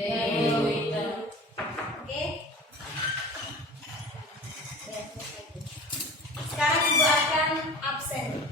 Oke. Sekarang Ibu akan absen.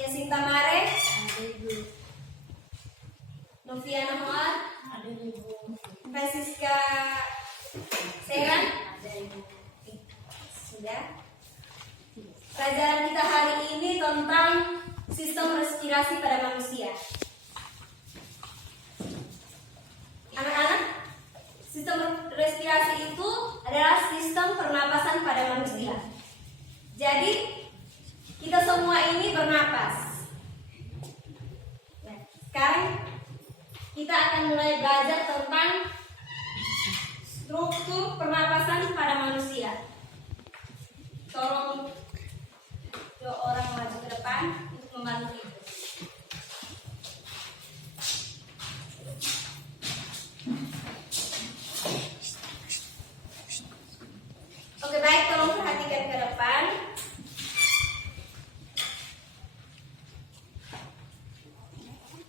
Yasinta Mare, Noviana Hoa, Francisca Seran, sudah. Pelajaran kita hari ini tentang sistem respirasi pada manusia. Anak-anak, sistem respirasi itu adalah sistem pernapasan pada manusia. Jadi kita semua ini bernapas. Sekarang kita akan mulai belajar tentang struktur pernapasan pada manusia. Tolong orang maju ke depan untuk membantu itu. Oke, baik, tolong perhatikan ke depan.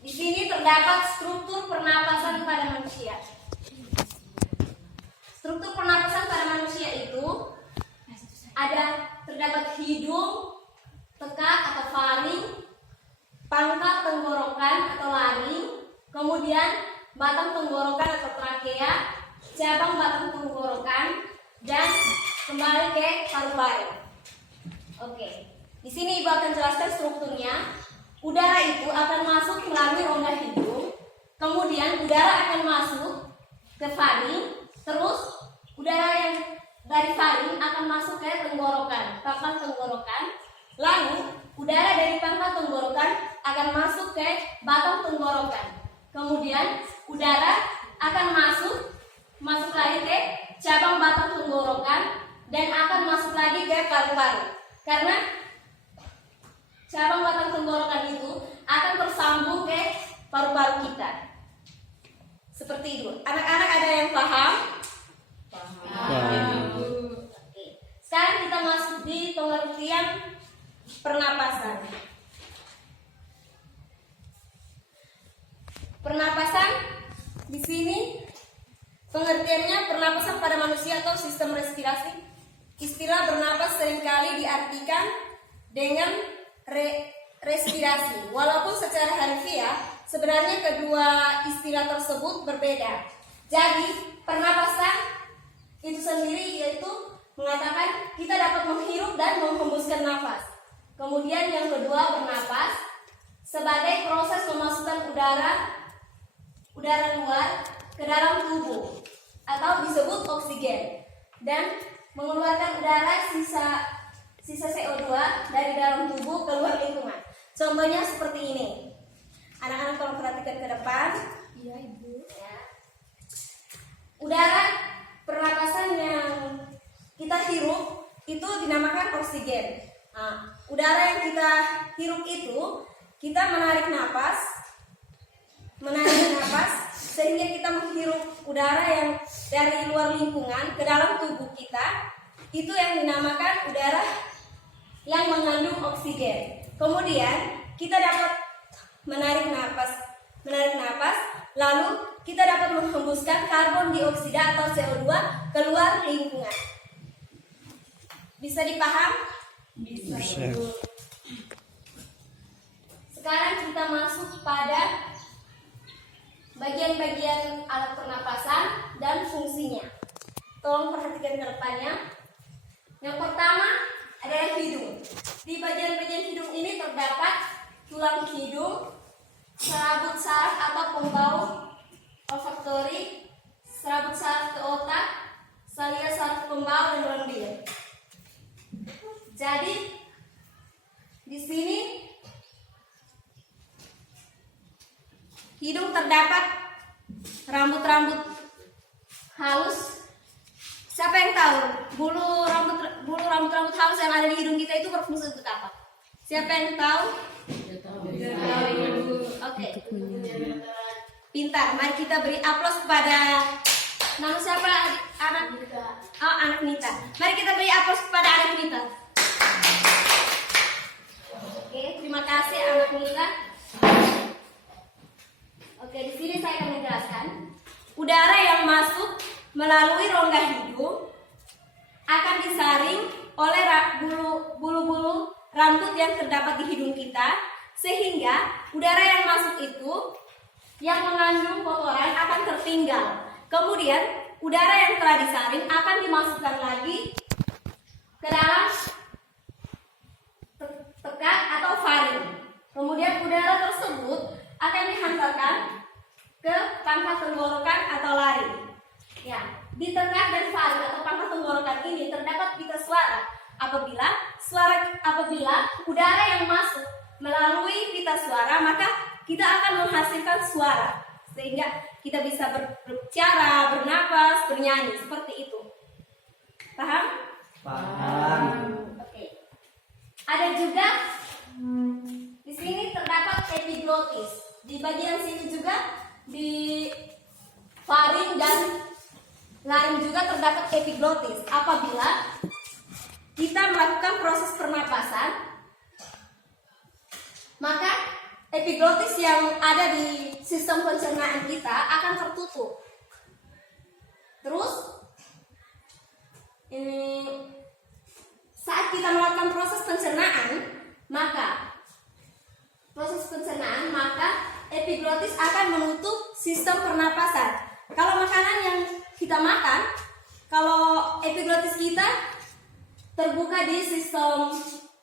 Di sini terdapat struktur pernapasan pada manusia. Struktur pernapasan pada manusia itu terdapat hidung, tekak atau faring, pangkal tenggorokan atau laring, kemudian batang tenggorokan atau trakea, cabang batang tenggorokan, dan kembali ke paru-paru. Oke, di sini Ibu akan jelaskan strukturnya. Udara itu akan masuk melalui rongga hidung, kemudian udara akan masuk ke faring, terus udara yang dari faring akan masuk ke tenggorokan, pangkal tenggorokan, lalu udara dari pangkal tenggorokan akan masuk ke batang tenggorokan, kemudian udara akan masuk lagi ke cabang batang tenggorokan dan akan masuk lagi ke paru-paru. Karena cabang batang tenggorokan itu akan tersambung ke paru-paru kita. Seperti itu. Anak-anak ada yang paham? Paham. Oke. Sekarang kita masuk di pengertian pernapasan. Pernapasan di sini pengertiannya pernapasan pada manusia atau sistem respirasi. Istilah bernapas seringkali diartikan dengan respirasi. Walaupun secara harfiah sebenarnya kedua istilah tersebut berbeda. Jadi pernapasan itu sendiri yaitu mengatakan kita dapat menghirup dan menghembuskan nafas. Kemudian yang kedua bernapas sebagai proses pemasukan udara luar ke dalam tubuh atau disebut oksigen dan mengeluarkan udara sisa CO2 dari dalam tubuh keluar lingkungan. Contohnya seperti ini. Anak-anak tolong perhatikan ke depan. Iya, Ibu. Ya. Udara pernapasan yang kita hirup itu dinamakan oksigen. Nah, udara yang kita hirup itu kita menarik napas sehingga kita menghirup udara yang dari luar lingkungan ke dalam tubuh kita. Itu yang dinamakan udara yang mengandung oksigen. Kemudian kita dapat menarik napas, lalu kita dapat menghembuskan karbon dioksida atau CO2 keluar lingkungan. Bisa dipaham? Bisa. Sekarang kita masuk pada bagian-bagian alat pernapasan dan fungsinya. Tolong perhatikan ke depannya. Yang pertama adalah hidung. Di bagian-bagian hidung ini terdapat tulang hidung, serabut saraf atau pembau olfaktori, serabut saraf ke otak, salia saraf pembau dan lendir. Jadi di sini hidung terdapat rambut-rambut halus. Siapa yang tahu bulu rambut halus yang ada di hidung kita itu berfungsi untuk apa? Siapa yang tahu? Oke. Pintar. Mari kita beri aplaus kepada Nama siapa anak Nita? Oh, anak Nita. Mari kita beri aplaus kepada anak Nita. Oke, terima kasih anak Nita. Oke, di sini saya akan menjelaskan. Udara yang masuk melalui rongga hidung akan disaring oleh bulu-bulu rambut yang terdapat di hidung kita, sehingga udara yang masuk itu yang mengandung kotoran akan tertinggal. Kemudian udara yang telah disaring akan dimasukkan lagi ke dalam tekak atau faring. Kemudian udara tersebut akan dihantarkan ke pangkal tenggorokan atau lari. Ya, di tekak dan faring atau pangkal tenggorokan ini terdapat pita suara. Apabila udara yang masuk melalui pita suara, maka kita akan menghasilkan suara, sehingga kita bisa berbicara, bernapas, bernyanyi seperti itu. Paham? Paham. Oke. Ada juga di sini terdapat epiglotis. Di bagian sini juga di faring dan laring juga terdapat epiglotis. Apabila kita melakukan proses pernapasan, maka epiglotis yang ada di sistem pencernaan kita akan tertutup. Terus ini saat kita melakukan proses pencernaan, maka epiglotis akan menutup sistem pernapasan. Kalau makanan yang kita makan, kalau epiglotis kita terbuka di sistem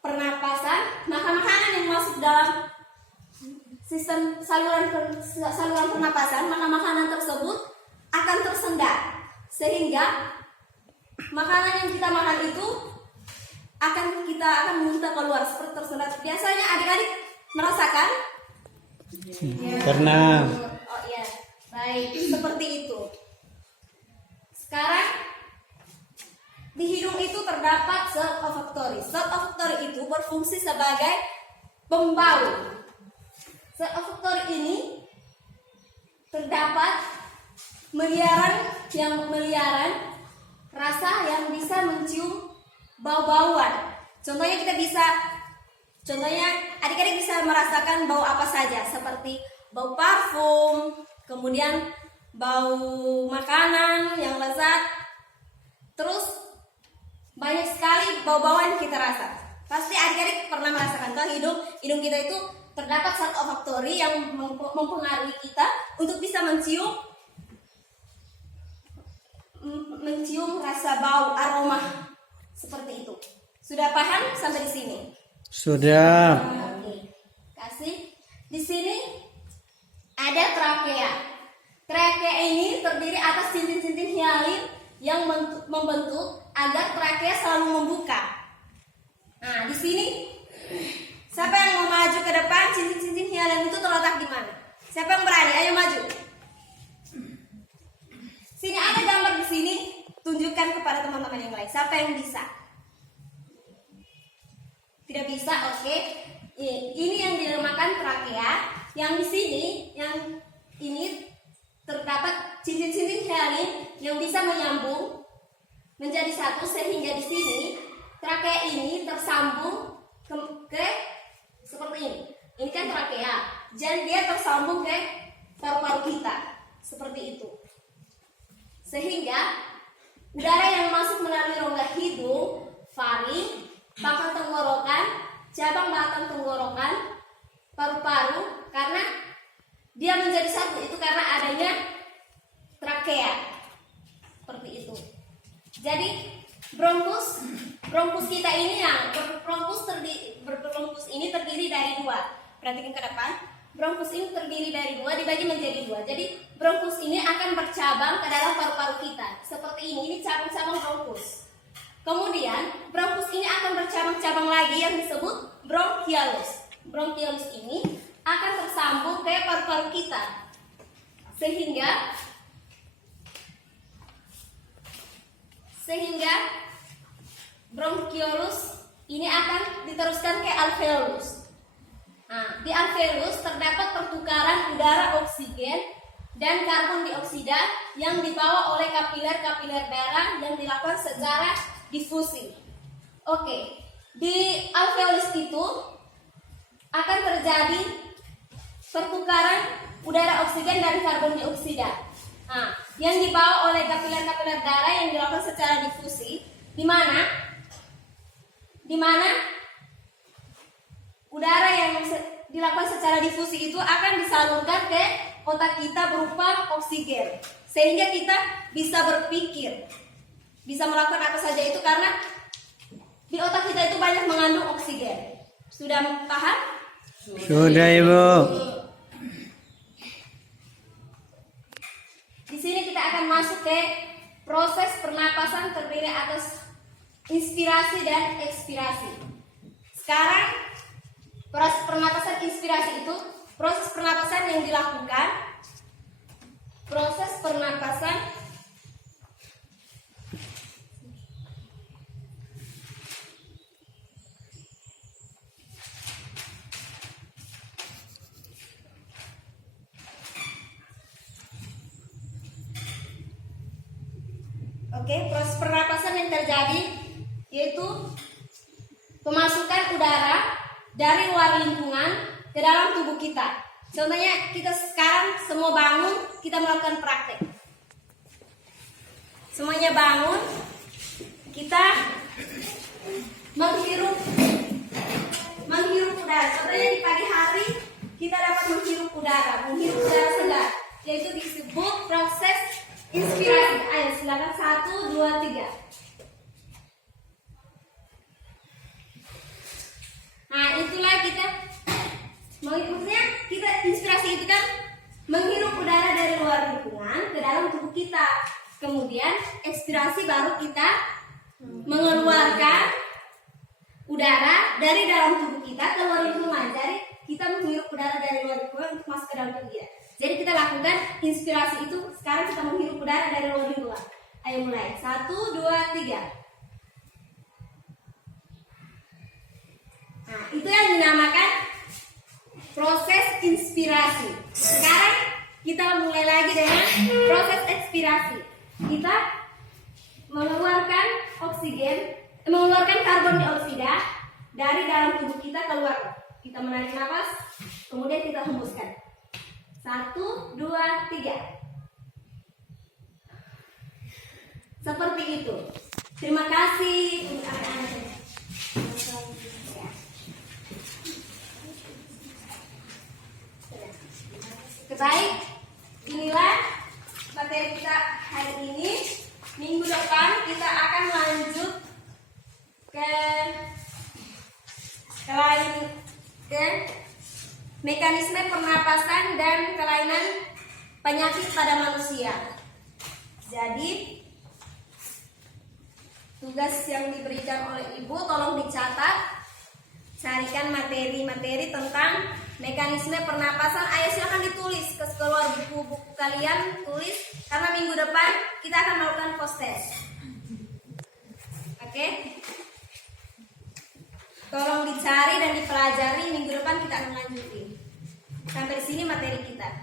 pernapasan, maka makanan yang masuk dalam sistem saluran pernapasan, maka makanan tersebut akan tersendat, sehingga makanan yang kita makan itu kita akan muntah keluar seperti tersendat. Biasanya adik-adik merasakan? Pernah. Oh iya, baik, seperti itu. Sekarang di hidung itu terdapat sel olfaktori. Sel olfaktori itu berfungsi sebagai pembau. Sel olfaktori ini terdapat meliaran rasa yang bisa mencium bau-bauan. Contohnya adik-adik bisa merasakan bau apa saja, seperti bau parfum, kemudian bau makanan yang lezat. Terus banyak sekali bau-bauan kita rasa. Pasti adik-adik pernah merasakan kalau hidung kita itu terdapat sel olfaktori yang mempengaruhi kita untuk bisa mencium rasa bau, aroma seperti itu. Sudah paham sampai di sini? Sudah. Oke. Di sini ada trakea. Trakea ini terdiri atas cincin-cincin hialin yang membentuk agar trakea selalu membuka. Nah, di sini siapa yang mau maju ke depan? Cincin-cincin hialin itu terletak di mana? Siapa yang berani? Ayo maju. Sini ada gambar di sini. Tunjukkan kepada teman-teman yang lain. Siapa yang bisa? Tidak bisa, oke. Ini yang dinamakan trakea. Yang di sini, yang ini terdapat cincin-cincin hialin yang bisa menyambung menjadi satu, sehingga di sini trakea ini tersambung ke seperti ini. Ini kan trakea, jadi dia tersambung ke paru-paru kita seperti itu. Sehingga udara yang masuk melalui rongga hidung, faring, pangkal tenggorokan, cabang batang tenggorokan, paru-paru, karena dia menjadi satu itu karena adanya trakea seperti itu. Jadi bronkus kita ini bronkus ini terdiri dari dua. Perhatikan ke depan. Bronkus ini terdiri dari dua, dibagi menjadi dua. Jadi bronkus ini akan bercabang ke dalam paru-paru kita seperti ini. Ini cabang-cabang bronkus. Kemudian bronkus ini akan bercabang-cabang lagi yang disebut bronchiolus. Bronchiolus ini akan tersambung ke paru-paru kita, sehingga bronchiolus ini akan diteruskan ke alveolus. Nah, di alveolus terdapat pertukaran udara oksigen dan karbon dioksida yang dibawa oleh kapiler-kapiler darah yang dilakukan secara difusi. Oke, di alveolus itu akan terjadi pertukaran udara oksigen dan karbon dioksida. Nah, yang dibawa oleh kapiler-kapiler darah yang dilakukan secara difusi, di mana udara yang dilakukan secara difusi itu akan disalurkan ke otak kita berupa oksigen, sehingga kita bisa berpikir, bisa melakukan apa saja itu karena di otak kita itu banyak mengandung oksigen. Sudah paham? Sudah, Ibu. Di sini kita akan masuk ke proses pernapasan terdiri atas inspirasi dan ekspirasi. Sekarang proses pernapasan inspirasi itu proses pernapasan yang dilakukan proses pernapasan yang terjadi yaitu pemasukan udara dari luar lingkungan ke dalam tubuh kita. Contohnya kita sekarang semua bangun, kita melakukan praktek. Semuanya bangun, kita menghirup udara. Contohnya di pagi hari kita dapat menghirup udara segar, yaitu disebut proses inspirasi. Ayo silakan 1, 2, 3. Nah, itulah maksudnya kita inspirasi itu kan menghirup udara dari luar lingkungan ke dalam tubuh kita. Kemudian ekspirasi baru kita mengeluarkan udara dari dalam tubuh kita ke luar lingkungan. Jadi kita menghirup udara dari luar lingkungan untuk masuk ke dalam tubuh kita. Jadi kita lakukan inspirasi itu, sekarang kita menghirup udara dari luar lingkungan. Ayo mulai, 1, 2, 3. Nah, itu yang dinamakan proses inspirasi. Sekarang kita mulai lagi dengan proses ekspirasi. Kita mengeluarkan karbon dioksida dari dalam tubuh kita keluar. Kita menarik nafas, kemudian kita hembuskan. 1, 2, 3. Seperti itu. Terima kasih untuk anak-anak. Baik, inilah materi kita hari ini. Minggu depan kita akan lanjut ke mekanisme pernapasan dan kelainan penyakit pada manusia. Jadi tugas yang diberikan oleh Ibu tolong dicatat. Carikan materi-materi tentang mekanisme pernapasan. Ayo silakan ditulis ke keluar buku-buku kalian, tulis karena minggu depan kita akan melakukan post test. Oke? Tolong dicari dan dipelajari, minggu depan kita akan lanjutin. Sampai di sini materi kita.